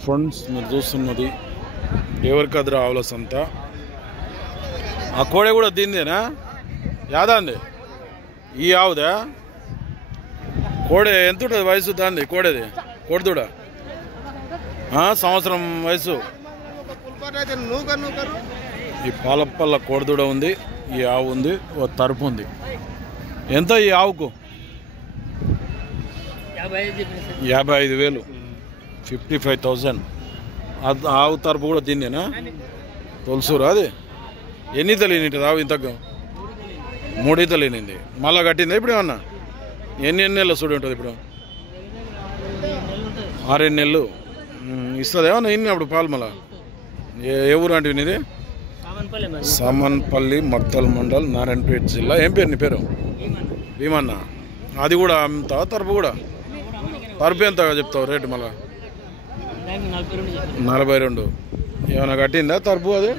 Friends మీరు చూస్తున్నది దేవరకద్ర ఆవుల సంత. ఆ కోడె కూడా దీందేనా? యాదా అండి ఈ ఆవుదా? కోడె ఎంత ఉంటుంది వయసు దాంది? కోడేది కోడిదూడ సంవత్సరం వయసు. ఈ పాలపల్ల కోడిదూడ ఉంది, ఈ ఆవు ఉంది, ఓ తరుపు ఉంది. ఎంత ఈ ఆవుకు? 55,000, 55,000. ఆవు తరపు కూడా దీన్నేనా? తొలసూరు అది ఎన్ని తెలియనింటుంది ఆవు? ఇంతకు 3 తెలియనింది. మళ్ళా కట్టిందా ఇప్పుడు ఏమన్నా? ఎన్ని నెలలు చూడి ఉంటుంది ఇప్పుడు? 6 నెలలు ఇస్తుంది ఏమన్నా ఇన్ని అప్పుడు పాలు? మళ్ళా ఏ ఊరు అంటే ఇది? సామన్పల్లి, మక్తల్ మండల్, నారాయణపేట జిల్లా. ఏం పేరు నీ పేరు? భీమన్న. అది కూడా అంత తరపు కూడా? తరపు ఎంత చెప్తావు రేటు? మళ్ళా 42. ఏమైనా కట్టిందా తరపు? అది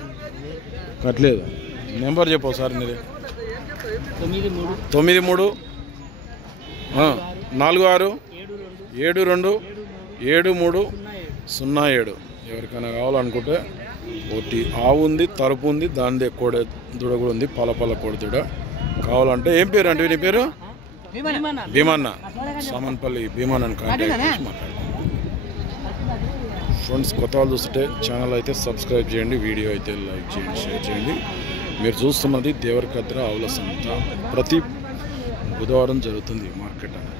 కట్టలేదు. నెంబర్ చెప్పు సార్ మీది. 93 46 72 7307. ఎవరికైనా కావాలనుకుంటే ఒకటి ఆవు ఉంది, తరపు ఉంది, దానిదే కోడె దూడ కూడా ఉంది, పాలపల్ల కోడి దూడ. కావాలంటే ఏం పేరు అంటే నీ పేరు? భీమన్న. సామన్పల్లి భీమన్నని కాంటాక్ట్ చేసి మాట్లాడుతున్నాను. ఫ్రెండ్స్ కొత్త వాళ్ళు చూస్తుంటే ఛానల్ అయితే సబ్స్క్రైబ్ చేయండి, వీడియో అయితే లైక్ చేయండి, షేర్ చేయండి. మీరు చూస్తున్నది దేవరకద్ర ఆవుల సంత. ప్రతి బుధవారం జరుగుతుంది మార్కెట్ అనేది.